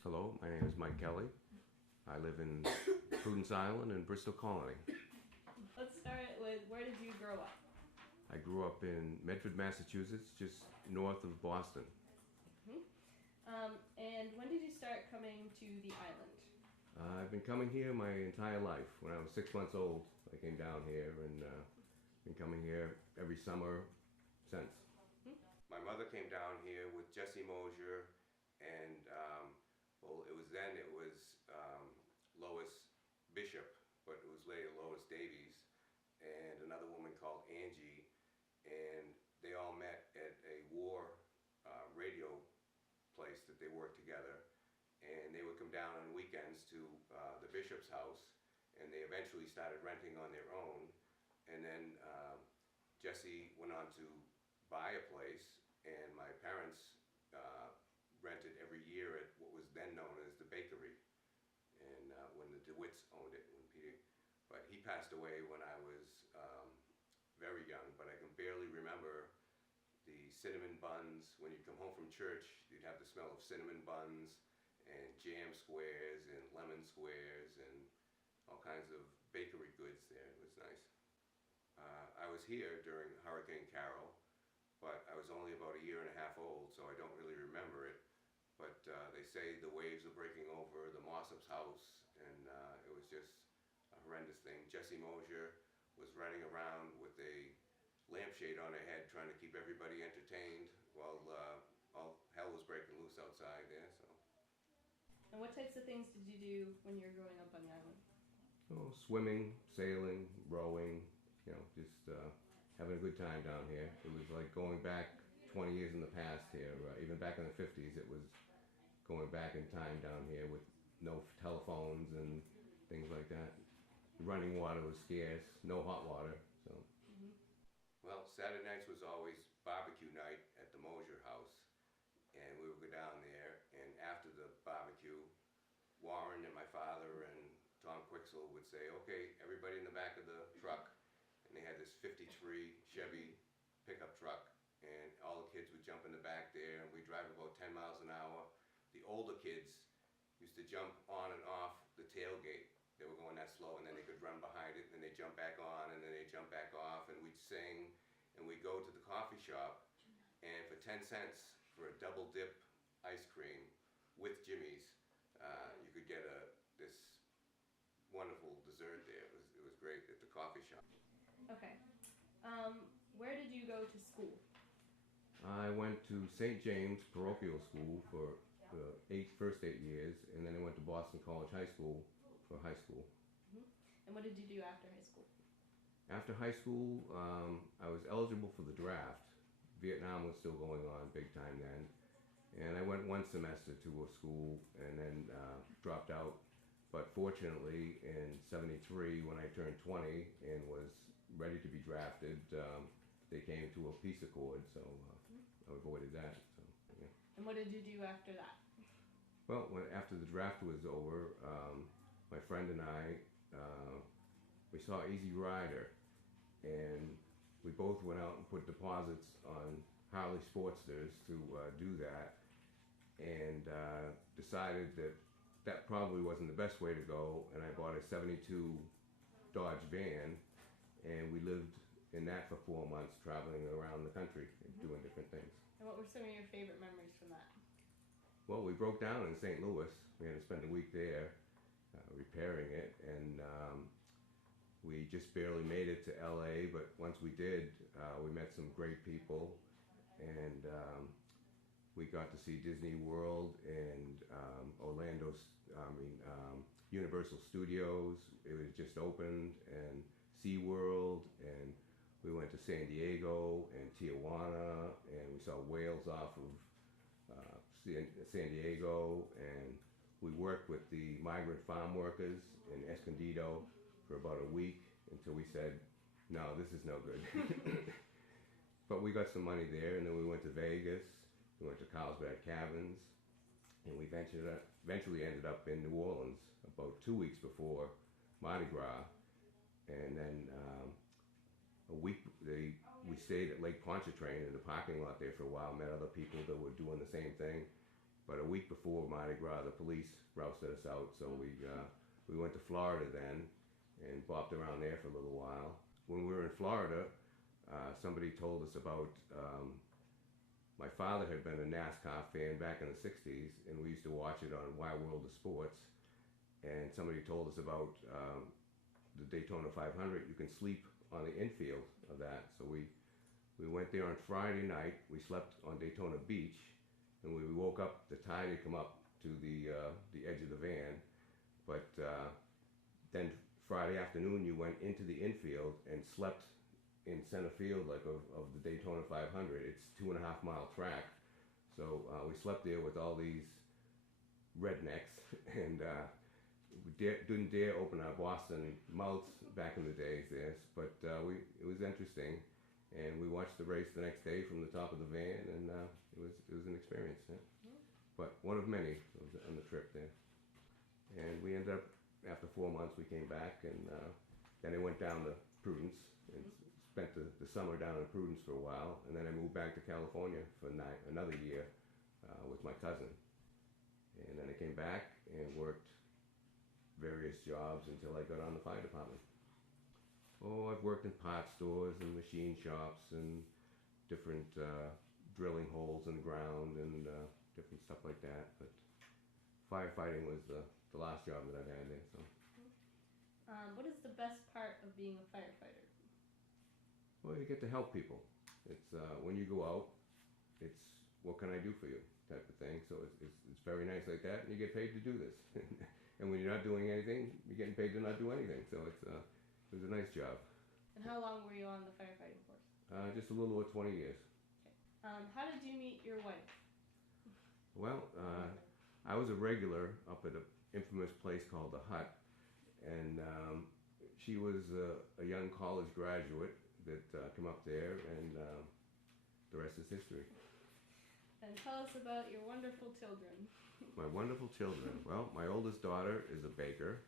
Hello, my name is Mike Kelley. I live in Prudence Island in Bristol Colony. Let's start with, where did you grow up? I grew up in Medford, Massachusetts, just north of Boston. And when did you start coming to the island? I've been coming here my entire life. When I was 6 months old, I came down here and been coming here every summer since. My mother came down here with Jesse Mosier and, well, it was Lois Bishop, but it was later Lois Davies, and another woman called Angie, and they all met at a war radio place that they worked together, and they would come down on weekends to the Bishop's house, and they eventually started renting on their own, and then Jesse went on to buy a place, and my parents rented every year at what was then known as the bakery, and when the DeWitts owned it, but he passed away when I was very young, but I can barely remember the cinnamon buns. When you'd come home from church, you'd have the smell of cinnamon buns and jam squares and lemon squares and all kinds of bakery goods there. It was nice. I was here during Hurricane Carol, but I was only about a year and a half old, so I don't really remember it. But they say the waves were breaking over the Mossop's house, and it was just a horrendous thing. Jessie Mosier was running around with a lampshade on her head trying to keep everybody entertained while all hell was breaking loose outside there. So. And what types of things did you do when you were growing up on the island? Oh, swimming, sailing, rowing, just having a good time down here. It was like going back 20 years in the past here. Even back in the 50s, it was going back in time down here with no telephones and things like that. Running water was scarce, no hot water. So. Well, Saturday nights was always barbecue night at the Mosier house, and we would go down there, and after the barbecue, Warren and my father and Tom Quixel would say, okay, everybody in the back of the truck, and they had this 53 Chevy pickup truck, and all the kids would jump in the back there, and we'd drive about 10 miles an hour. The older kids used to jump on and off the tailgate. They were going that slow, and then they could run behind it, and then they'd jump back on, and then they'd jump back off, and we'd sing, and we'd go to the coffee shop, and for 10 cents for a double dip ice cream with Jimmy's, you could get this wonderful dessert there. It was great at the coffee shop. Okay. Where did you go to school? I went to St. James Parochial School for the first 8 years, and then I went to Boston College High School for high school. And what did you do after high school? After high school, I was eligible for the draft. Vietnam was still going on big time then, and I went one semester to a school and then dropped out. But fortunately, in '73, when I turned 20 and was ready to be drafted, they came to a peace accord, so I avoided that. So, yeah. And what did you do after that? Well, after the draft was over, my friend and I, we saw Easy Rider, and we both went out and put deposits on Harley Sportsters to do that, and decided that that probably wasn't the best way to go, and I bought a '72 Dodge van, and we lived in that for 4 months, traveling around the country, doing different things. And what were some of your favorite memories from that? Well, we broke down in St. Louis. We had to spend a week there repairing it, and we just barely made it to LA, but once we did, we met some great people, and we got to see Disney World and Universal Studios. It was just opened, and SeaWorld, and we went to San Diego and Tijuana, and we saw whales off of San Diego, and we worked with the migrant farm workers in Escondido for about a week until we said, no, this is no good. But we got some money there, and then we went to Vegas, we went to Carlsbad Caverns, and we eventually ended up in New Orleans about 2 weeks before Mardi Gras. And then a week, we stayed at Lake Pontchartrain in the parking lot there for a while, met other people that were doing the same thing. but a week before Mardi Gras, the police rousted us out, so we went to Florida then and bopped around there for a little while. When we were in Florida, somebody told us about, my father had been a NASCAR fan back in the 60s, and we used to watch it on Wild World of Sports, and somebody told us about the Daytona 500. You can sleep on the infield of that, so we went there on Friday night. We slept on Daytona Beach, and when we woke up, the tide had come up to the edge of the van, but then Friday afternoon you went into the infield and slept in center field like of the Daytona 500. It's 2.5 mile track, so we slept there with all these rednecks, and we didn't dare open our Boston mouths back in the days there, but it was interesting, and we watched the race the next day from the top of the van, and it was an experience, yeah? But one of many on the trip there. And we ended up, after 4 months, we came back, and then I went down to Prudence and spent the summer down in Prudence for a while, and then I moved back to California for another year with my cousin. And then I came back and worked various jobs until I got on the fire department. Oh, I've worked in part stores and machine shops and different drilling holes in the ground and different stuff like that. But firefighting was the last job that I've had there. So. What is the best part of being a firefighter? Well, you get to help people. It's when you go out, it's what can I do for you type of thing. So it's very nice like that, and you get paid to do this. And when you're not doing anything, you're getting paid to not do anything. So it was a nice job. And how long were you on the firefighting force? Just a little over 20 years. Okay. How did you meet your wife? Well, I was a regular up at an infamous place called the Hut, and she was a young college graduate that came up there, and the rest is history. And tell us about your wonderful children. My wonderful children. Well, my oldest daughter is a baker.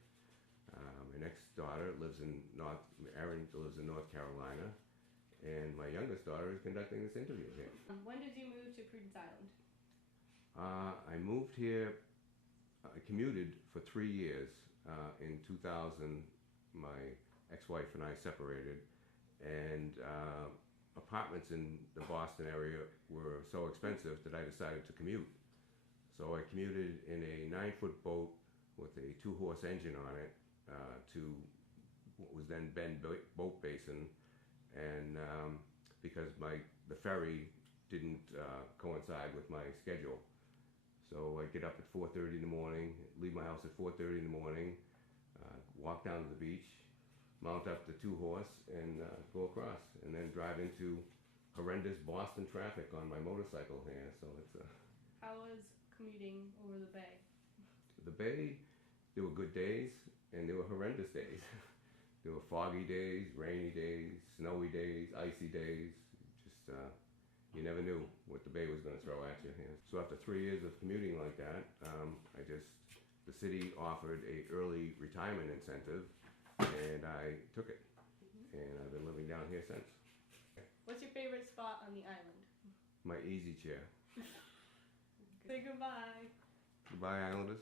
My next daughter lives in Erin lives in North Carolina, and my youngest daughter is conducting this interview here. When did you move to Prudence Island? I moved here. I commuted for 3 years. In 2000, my ex-wife and I separated, and apartments in the Boston area were so expensive that I decided to commute. So I commuted in a 9-foot boat with a 2-horse engine on it to what was then Bend Boat Basin, and because the ferry didn't coincide with my schedule. So I get up at 4:30 in the morning, leave my house at 4:30 in the morning, walk down to the beach, mount up the 2-horse, and go across, and then drive into horrendous Boston traffic on my motorcycle here. So it's How was commuting over the bay? The bay. There were good days, and there were horrendous days. There were foggy days, rainy days, snowy days, icy days. Just you never knew what the bay was going to throw at you. Yeah. So after 3 years of commuting like that, the city offered a early retirement incentive, and I took it. And I've been living down here since. What's your favorite spot on the island? My easy chair. Say goodbye. Goodbye, Islanders.